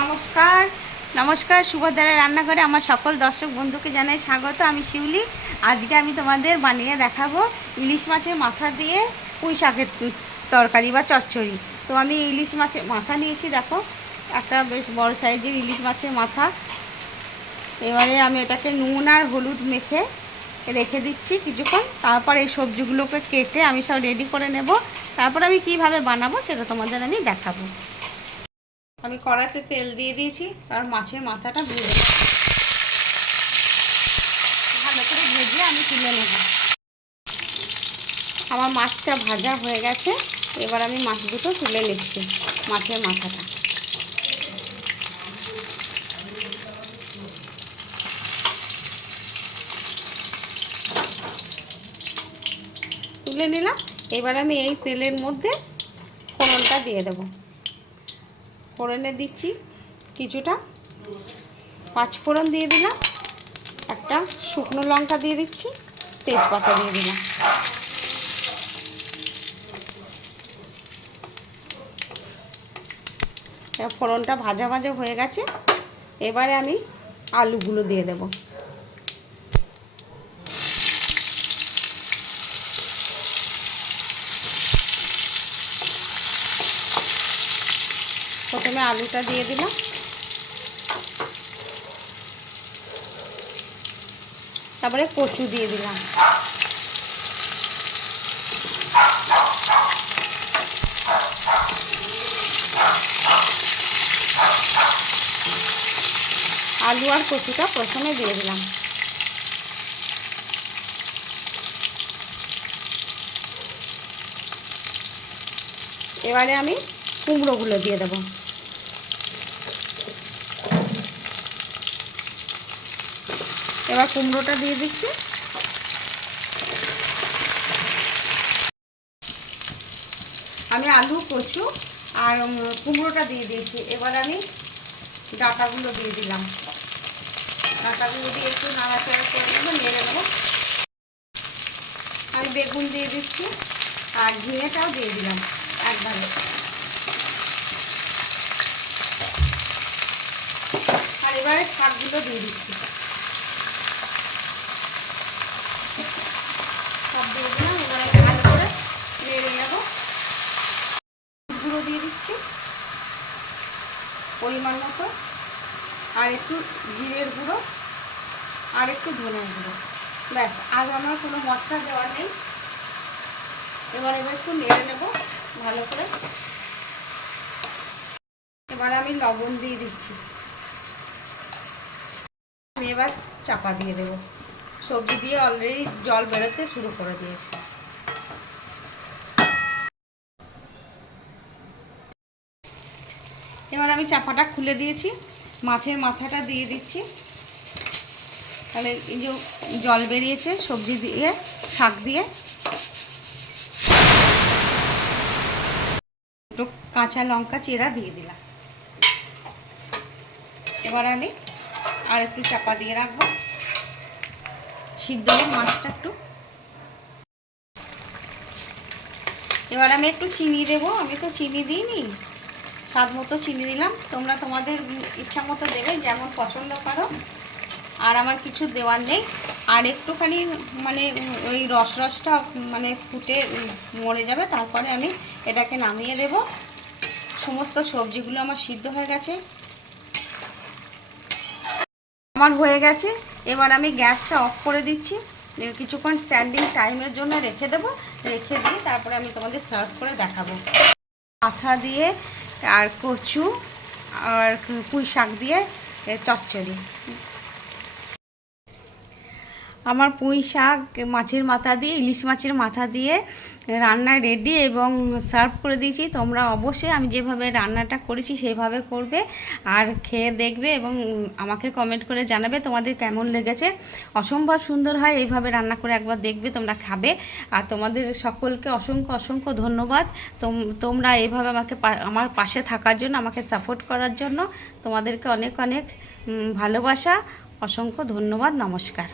নমস্কার নমস্কার সুভদ্রা রান্নাঘরে আমার সকল দর্শক বন্ধুকে জানাই স্বাগত। আমি শিউলি। আজকে আমি তোমাদের বানিয়ে দেখাবো ইলিশ মাছের মাথা দিয়ে পুঁই শাকের তরকারি বা চচ্চড়ি। তো আমি ইলিশ মাছের মাথা নিয়েছি, দেখো একটা বেশ বড় সাইজের ইলিশ মাছের মাথা। এবারে আমি এটাকে নুন আর হলুদ মেখে রেখে দিচ্ছি কিছুক্ষণ। তারপর এই সবজিগুলোকে কেটে আমি সব রেডি করে নেব। তারপর আমি কিভাবে বানাবো সেটা তোমাদের আমি দেখাবো। আমি কড়াইতে তেল দিয়ে দিয়েছি, আর মাছের মাথাটা ভেজে ভালো করে ভেজে আমি তুলে নেব। আমার মাছটা ভাজা হয়ে গেছে, এবার আমি মাছ দুটো তুলে নিচ্ছি। মাছের মাথাটা তুলে নিলাম। এবার আমি এই তেলের মধ্যে ফোড়নটা দিয়ে দেব। ফোড়নে দিচ্ছি কিছুটা পাঁচফোড়ন দিয়ে দিলাম, একটা শুকনো লঙ্কা দিয়ে দিচ্ছি, তেজপাতা দিয়ে দিলাম। ফোড়নটা ভাজা ভাজা হয়ে গেছে, এবারে আমি আলুগুলো দিয়ে দেব। প্রথমে আলুটা দিয়ে দিলাম, তারপরে কচু দিয়ে দিলাম। আলু আর কচুটা প্রথমে দিয়ে দিলাম। এবারে আমি কুমড়োগুলো দিয়ে দেব। এবার কুমড়োটা দিয়ে দিচ্ছি। আমি আলু, কচু আর কুমড়োটা দিয়ে দিয়েছি। এবার আমি ডাঁটাগুলো দিয়ে দিলাম। ডাঁটাগুলো দিয়ে একটু নাড়াচাড়া করে নেবো, নেড়ে নেবো। আমি বেগুন দিয়ে দিচ্ছি আর ঝিঙেটাও দিয়ে দিলাম একবারে। আর এবারে শাকগুলো দিয়ে দিচ্ছি, সব দিয়ে দিলাম। এবারে ভালো করে নেড়ে নেবো। গুঁড়ো দিয়ে দিচ্ছি পরিমাণ মতো, আর একটু জিরের গুঁড়ো আর একটু ধনের গুঁড়ো। ব্যাস, আজ আমার কোনো মশলা দেওয়া নেই। এবার একটু নেড়ে নেব ভালো করে। এবার আমি লবণ দিয়ে দিচ্ছি। আমি এবার চাপা দিয়ে দেব। সবজি দিয়ে অলরেডি জল বেরোতে শুরু করে দিয়েছে। এবার আমি চাপাটা খুলে দিয়েছি, মাছের মাথাটা দিয়ে দিচ্ছি। তাহলে এই যে জল বেরিয়েছে সবজি দিয়ে, শাক দিয়ে। একটু কাঁচা লঙ্কা চেরা দিয়ে দিলাম। এবার আমি আর একটু চাপা দিয়ে রাখবো, সিদ্ধ হয়ে মাছটা একটু। এবার আমি একটু চিনি দেবো। আমি তো চিনি দিইনি, স্বাদ মতো চিনি দিলাম। তোমরা তোমাদের ইচ্ছা মতো দেবে, যেমন পছন্দ করো। আর আমার কিছু দেওয়ার নেই। আর একটুখানি মানে ওই রসটা মানে ফুটে মরে যাবে, তারপরে আমি এটাকে নামিয়ে দেব। সমস্ত সবজিগুলো আমার সিদ্ধ হয়ে গেছে, আমার হয়ে গেছে। এবার আমি গ্যাসটা অফ করে দিচ্ছি। কিছুক্ষণ স্ট্যান্ডিং টাইমের জন্য রেখে দেবো। রেখে দিয়ে তারপরে আমি তোমাদের সার্ভ করে দেখাবো। মাথা দিয়ে আর কচু আর পুঁই শাক দিয়ে চচ্চড়ি। আমার পুঁই শাক মাছের মাথা দিয়ে, ইলিশ মাছের মাথা দিয়ে রান্না রেডি এবং সার্ভ করে দিয়েছি। তোমরা অবশ্যই আমি যেভাবে রান্নাটা করেছি সেইভাবে করবে আর খেয়ে দেখবে এবং আমাকে কমেন্ট করে জানাবে তোমাদের কেমন লেগেছে। অসম্ভব সুন্দর হয়, এইভাবে রান্না করে একবার দেখবে, তোমরা খাবে। আর তোমাদের সকলকে অসংখ্য অসংখ্য ধন্যবাদ। তোমরা এইভাবে আমার পাশে থাকার জন্য, আমাকে সাপোর্ট করার জন্য তোমাদেরকে অনেক অনেক ভালোবাসা। অসংখ্য ধন্যবাদ। নমস্কার।